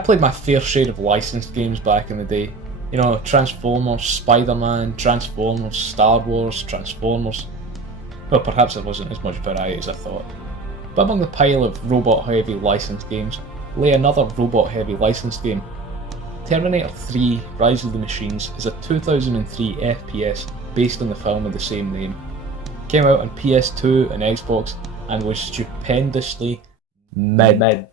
played my fair share of licensed games back in the day. You know, Transformers, Spider-Man, Transformers, Star Wars, Transformers. Well, perhaps there wasn't as much variety as I thought. But among the pile of robot-heavy licensed games lay another robot-heavy licensed game. Terminator 3 Rise of the Machines is a 2003 FPS based on the film of the same name. It came out on PS2 and Xbox and was stupendously mid.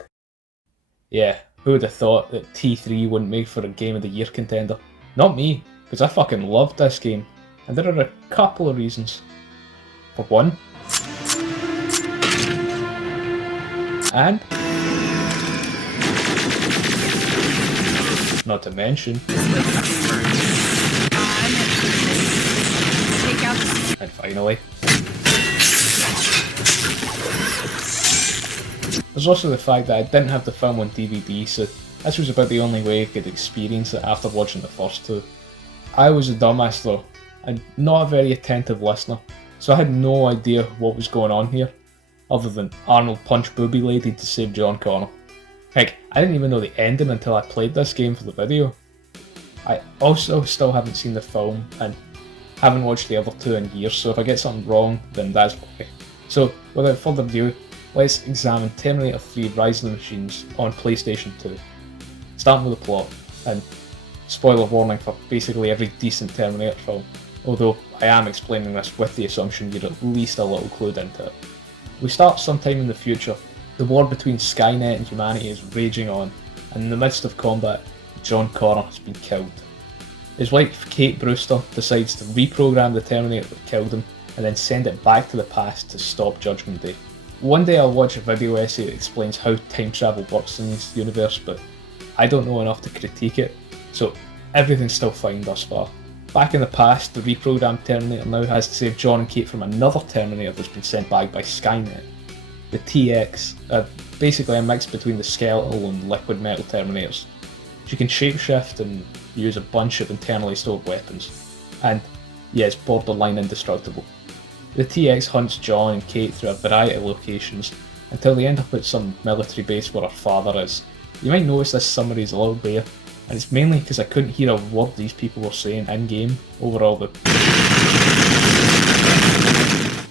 Yeah, who would have thought that T3 wouldn't make for a Game of the Year contender? Not me, because I fucking loved this game, and there are a couple of reasons. For one, and not to mention, and finally, there's also the fact that I didn't have the film on DVD, so this was about the only way I could experience it after watching the first two. I was a dumbass though, and not a very attentive listener, so I had no idea what was going on here, other than Arnold punch booby lady to save John Connor. Heck, I didn't even know the ending until I played this game for the video. I also still haven't seen the film, and haven't watched the other two in years, so if I get something wrong, then that's why. So, without further ado, let's examine Terminator 3 Rise of the Machines on PlayStation 2. Starting with the plot, and spoiler warning for basically every decent Terminator film, although I am explaining this with the assumption you're at least a little clued into it. We start sometime in the future. The war between Skynet and humanity is raging on, and in the midst of combat, John Connor has been killed. His wife, Kate Brewster, decides to reprogram the Terminator that killed him, and then send it back to the past to stop Judgment Day. One day I'll watch a video essay that explains how time travel works in this universe, but I don't know enough to critique it, so everything's still fine thus far. Back in the past, the reprogrammed Terminator now has to save John and Kate from another Terminator that's been sent back by Skynet. The TX are basically a mix between the skeletal and liquid metal Terminators. She can shapeshift and use a bunch of internally stored weapons, and yeah, it's borderline indestructible. The TX hunts John and Kate through a variety of locations until they end up at some military base where her father is. You might notice this summary is a little bare, and it's mainly because I couldn't hear a word these people were saying in-game over all the...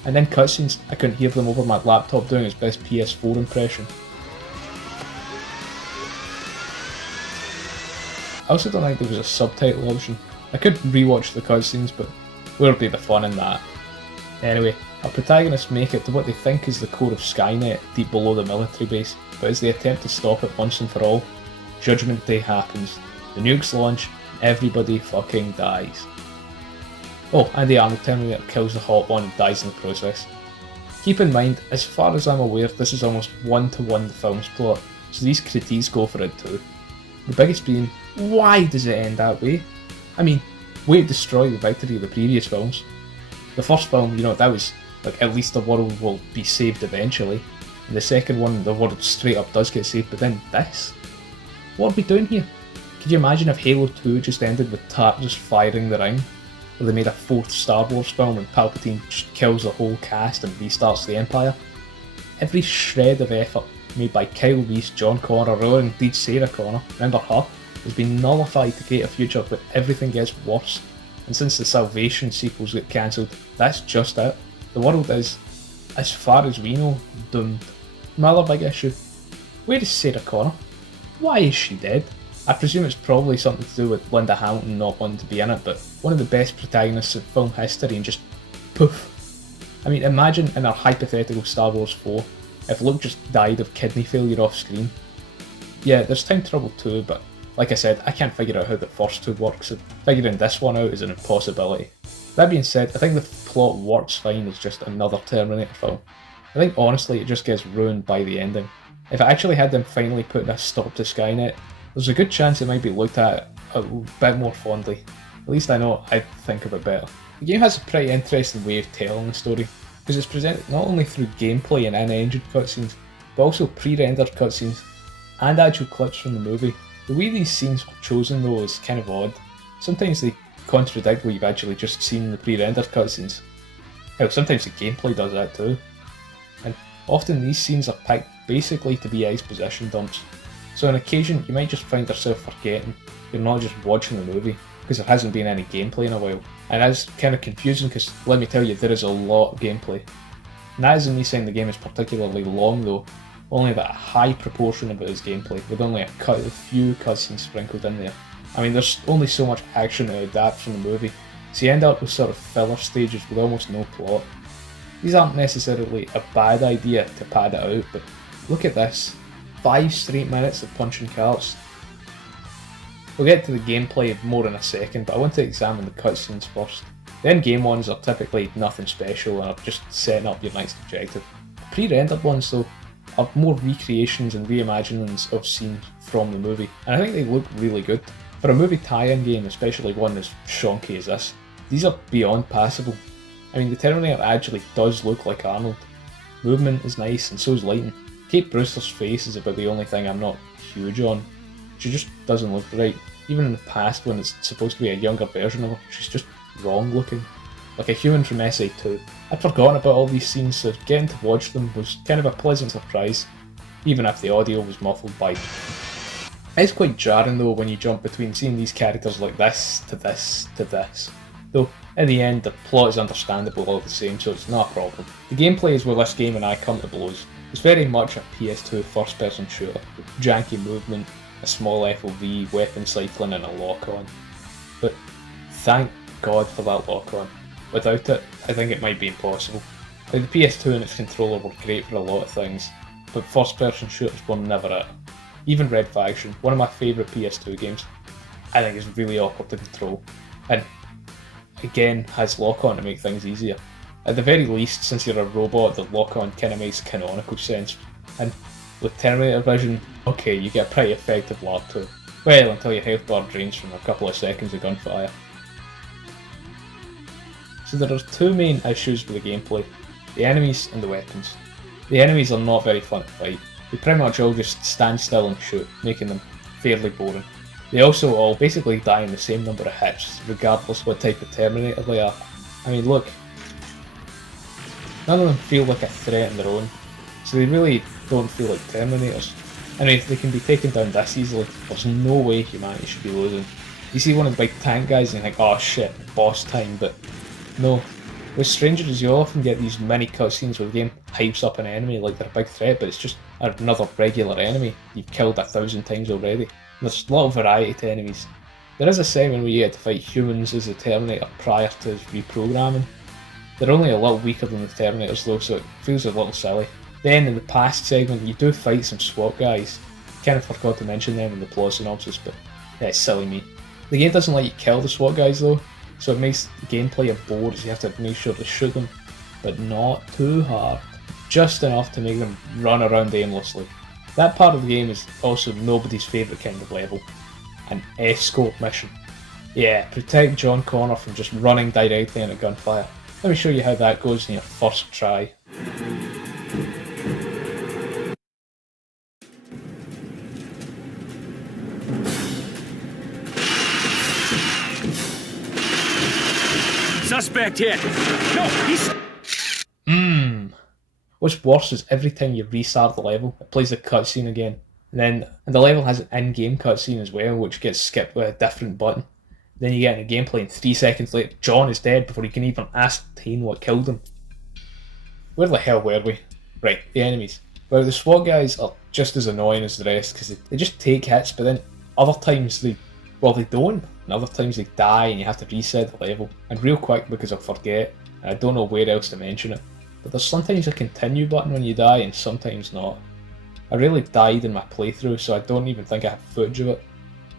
And then cutscenes, I couldn't hear them over my laptop doing its best PS4 impression. I also don't think there was a subtitle option. I could rewatch the cutscenes, but where would be the fun in that? Anyway, our protagonists make it to what they think is the core of Skynet, deep below the military base, but as they attempt to stop it once and for all, Judgment Day happens. The nukes launch, and everybody fucking dies. Oh, and the Arnold Terminator kills the hot one and dies in the process. Keep in mind, as far as I'm aware, this is almost one-to-one the film's plot, so these critiques go for it too. The biggest being, why does it end that way? I mean, way to destroy the victory of the previous films. The first film, you know, that was like, at least the world will be saved eventually. And the second one, the world straight up does get saved, but then this? What are we doing here? Could you imagine if Halo 2 just ended with Tartarus firing the ring? Or they made a fourth Star Wars film and Palpatine just kills the whole cast and restarts the Empire? Every shred of effort made by Kyle Reese, John Connor, or indeed Sarah Connor, remember her, has been nullified to create a future where everything gets worse. And since the Salvation sequels get cancelled, that's just it. The world is, as far as we know, doomed. My other big issue, where is Sarah Connor? Why is she dead? I presume it's probably something to do with Linda Hamilton not wanting to be in it, but one of the best protagonists in film history and just poof. I mean, imagine in our hypothetical Star Wars 4, if Luke just died of kidney failure off screen. Yeah, there's time travel too, but like I said, I can't figure out how the first two work, so figuring this one out is an impossibility. That being said, I think the plot works fine as just another Terminator film. I think honestly it just gets ruined by the ending. If I actually had them finally putting a stop to Skynet, there's a good chance it might be looked at a bit more fondly. At least I know I'd think of it better. The game has a pretty interesting way of telling the story, because it's presented not only through gameplay and in-engine cutscenes, but also pre-rendered cutscenes, and actual clips from the movie. The way these scenes were chosen though is kind of odd. Sometimes they contradict what you've actually just seen in the pre-rendered cutscenes. Hell, sometimes the gameplay does that too. And often these scenes are picked basically to be exposition dumps. So on occasion you might just find yourself forgetting you're not just watching the movie, because there hasn't been any gameplay in a while. And that's kind of confusing because, let me tell you, there is a lot of gameplay. And that isn't me saying the game is particularly long though, only that a high proportion of it is gameplay, with only a few cutscenes sprinkled in there. I mean, there's only so much action to adapt from the movie, so you end up with sort of filler stages with almost no plot. These aren't necessarily a bad idea to pad it out, but look at this. 5 straight minutes of punching carts. We'll get to the gameplay more in a second, but I want to examine the cutscenes first. The in-game ones are typically nothing special and are just setting up your next objective. The pre-rendered ones though are more recreations and reimaginings of scenes from the movie, and I think they look really good. For a movie tie-in game, especially one as shonky as this, these are beyond passable. I mean, the Terminator actually does look like Arnold. Movement is nice and so is lighting. Kate Brewster's face is about the only thing I'm not huge on. She just doesn't look right. Even in the past when it's supposed to be a younger version of her, she's just wrong looking. Like a human from SA2. I'd forgotten about all these scenes, so getting to watch them was kind of a pleasant surprise, even if the audio was muffled by. It's quite jarring though when you jump between seeing these characters like this to this to this. Though, in the end, the plot is understandable all the same, so it's not a problem. The gameplay is where this game and I come to blows. It's very much a PS2 first-person shooter, with janky movement, a small FOV, weapon cycling and a lock-on. But thank God for that lock-on. Without it, I think it might be impossible. Like, the PS2 and its controller were great for a lot of things, but first-person shooters were never it. Even Red Faction, one of my favourite PS2 games, I think is really awkward to control, and again has lock-on to make things easier. At the very least, since you're a robot, the lock-on kind of makes canonical sense, and with Terminator Vision, okay, you get a pretty effective lock too. Well, until your health bar drains from a couple of seconds of gunfire. So there are two main issues with the gameplay, the enemies and the weapons. The enemies are not very fun to fight. They pretty much all just stand still and shoot, making them fairly boring. They also all basically die in the same number of hits, regardless what type of Terminator they are. I mean, look, none of them feel like a threat on their own, so they really don't feel like Terminators. I mean, if they can be taken down this easily, there's no way humanity should be losing. You see one of the big tank guys and you think, oh shit, boss time, but no. With Strangers, you often get these mini cutscenes where the game hypes up an enemy like they're a big threat, but it's just another regular enemy you've killed 1,000 times already. There's a lot of variety to enemies. There is a segment where you get to fight humans as the Terminator prior to his reprogramming. They're only a little weaker than the Terminators though, so it feels a little silly. Then in the past segment you do fight some SWAT guys. Kind of forgot to mention them in the plot synopsis, but yeah, it's silly me. The game doesn't let you kill the SWAT guys though, so it makes the gameplay a bore as you have to make sure to shoot them, but not too hard. Just enough to make them run around aimlessly. That part of the game is also nobody's favourite kind of level, an escort mission. Yeah, protect John Connor from just running directly into gunfire. Let me show you how that goes in your first try. Suspect hit! No, he's... What's worse is every time you restart the level, it plays the cutscene again. And the level has an in-game cutscene as well, which gets skipped with a different button. Then you get in the gameplay and 3 seconds later, John is dead before you can even ascertain what killed him. Where the hell were we? Right, the enemies. Well, the SWAT guys are just as annoying as the rest, because they just take hits, but then other times they don't, and other times they die and you have to reset the level. And real quick because I'll forget, and I don't know where else to mention it. But there's sometimes a continue button when you die and sometimes not. I really died in my playthrough, so I don't even think I have footage of it.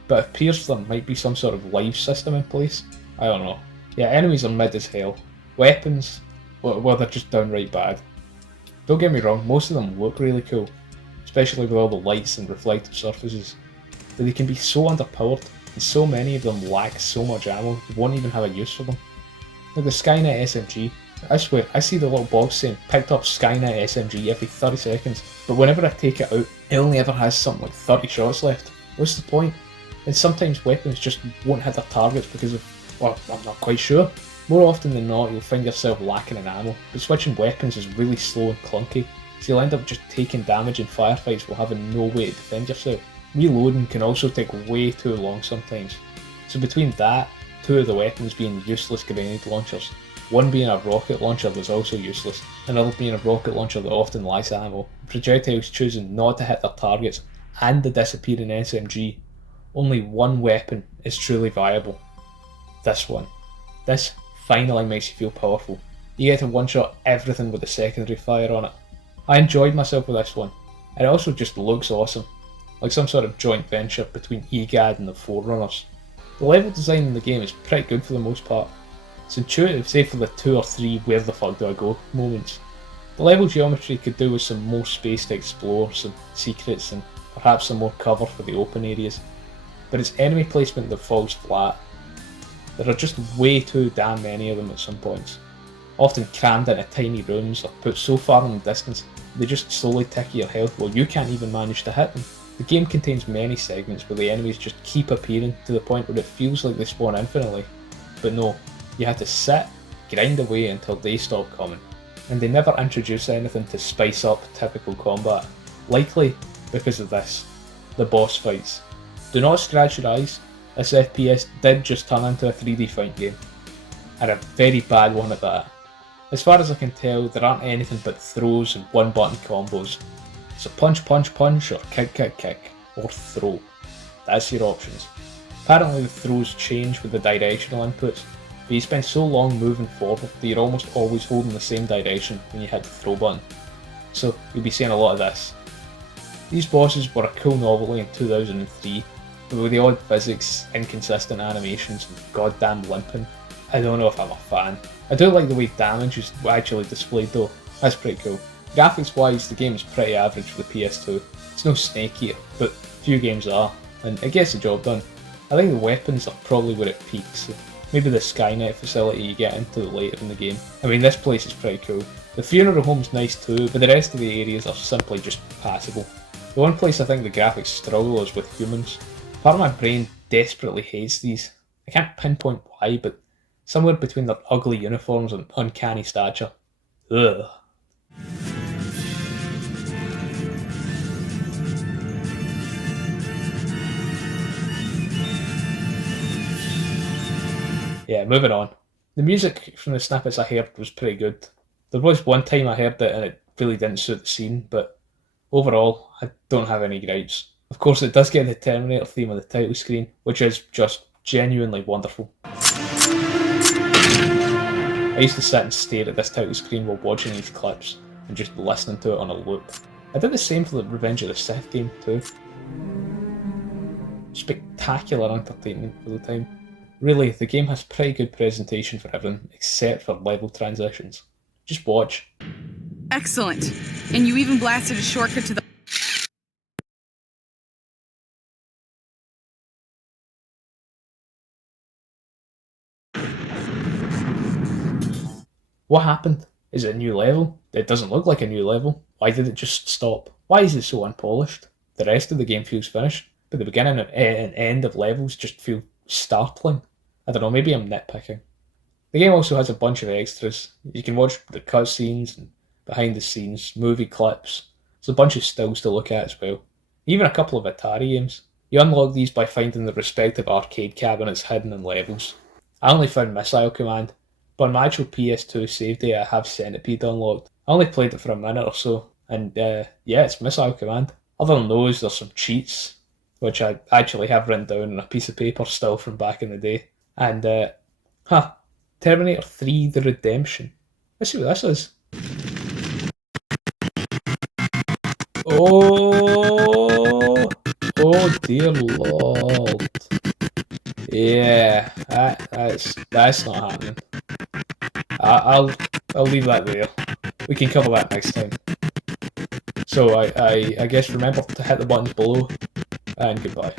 But it appears there might be some sort of life system in place. I don't know. Yeah, enemies are mid as hell. Weapons, well, they're just downright bad. Don't get me wrong, most of them look really cool, especially with all the lights and reflective surfaces. But they can be so underpowered, and so many of them lack so much ammo, you won't even have a use for them. Like the Skynet SMG. I swear, I see the little box saying picked up Skynet SMG every 30 seconds, but whenever I take it out, it only ever has something like 30 shots left. What's the point? And sometimes weapons just won't hit their targets because of, well, I'm not quite sure. More often than not, you'll find yourself lacking in ammo, but switching weapons is really slow and clunky, so you'll end up just taking damage in firefights while having no way to defend yourself. Reloading can also take way too long sometimes, so between that, 2 of the weapons being useless grenade launchers, one being a rocket launcher that's also useless, another being a rocket launcher that often lacks ammo, projectiles choosing not to hit their targets, and the disappearing SMG, only one weapon is truly viable. This one. This finally makes you feel powerful. You get to one-shot everything with the secondary fire on it. I enjoyed myself with this one, and it also just looks awesome, like some sort of joint venture between EGAD and the Forerunners. The level design in the game is pretty good for the most part. It's intuitive, save for the 2 or 3 where the fuck do I go moments. The level geometry could do with some more space to explore, some secrets, and perhaps some more cover for the open areas, but it's enemy placement that falls flat. There are just way too damn many of them at some points, often crammed into tiny rooms or put so far in the distance they just slowly tick your health while you can't even manage to hit them. The game contains many segments where the enemies just keep appearing to the point where it feels like they spawn infinitely, but no, you have to sit, grind away until they stop coming, and they never introduce anything to spice up typical combat, likely because of this, the boss fights. Do not scratch your eyes, this FPS did just turn into a 3D fight game, and a very bad one at that. As far as I can tell, there aren't anything but throws and one button combos, so punch punch punch or kick kick kick, or throw. That's your options. Apparently the throws change with the directional inputs, but you spend so long moving forward that you're almost always holding the same direction when you hit the throw button, so you'll be seeing a lot of this. These bosses were a cool novelty in 2003, but with the odd physics, inconsistent animations, and goddamn limping, I don't know if I'm a fan. I do like the way damage is actually displayed though, that's pretty cool. Graphics wise, the game is pretty average for the PS2. It's no Snake Eater, but few games are, and it gets the job done. I think the weapons are probably where it peaks, so maybe the Skynet facility you get into later in the game. I mean, this place is pretty cool. The funeral home's nice too, but the rest of the areas are simply just passable. The one place I think the graphics struggle is with humans. Part of my brain desperately hates these. I can't pinpoint why, but somewhere between their ugly uniforms and uncanny stature. Ugh. Yeah, moving on. The music from the snippets I heard was pretty good. There was one time I heard it and it really didn't suit the scene, but overall, I don't have any gripes. Of course, it does get the Terminator theme on the title screen, which is just genuinely wonderful. I used to sit and stare at this title screen while watching these clips and just listening to it on a loop. I did the same for the Revenge of the Sith game too. Spectacular entertainment for the time. Really, the game has pretty good presentation for everything except for level transitions. Just watch. Excellent. And you even blasted a shortcut to the... What happened? Is it a new level? It doesn't look like a new level. Why did it just stop? Why is it so unpolished? The rest of the game feels finished, but the beginning and end of levels just feel startling. I don't know, maybe I'm nitpicking. The game also has a bunch of extras. You can watch the cutscenes and behind the scenes, movie clips. There's a bunch of stills to look at as well. Even a couple of Atari games. You unlock these by finding the respective arcade cabinets hidden in levels. I only found Missile Command, but on my actual PS2 save day I have Centipede unlocked. I only played it for a minute or so, and yeah, it's Missile Command. Other than those, there's some cheats, which I actually have written down on a piece of paper still from back in the day. And, Terminator 3 The Redemption. Let's see what this is. Oh dear lord. Yeah, that's not happening. I'll leave that there. We can cover that next time. So I guess remember to hit the buttons below, and goodbye.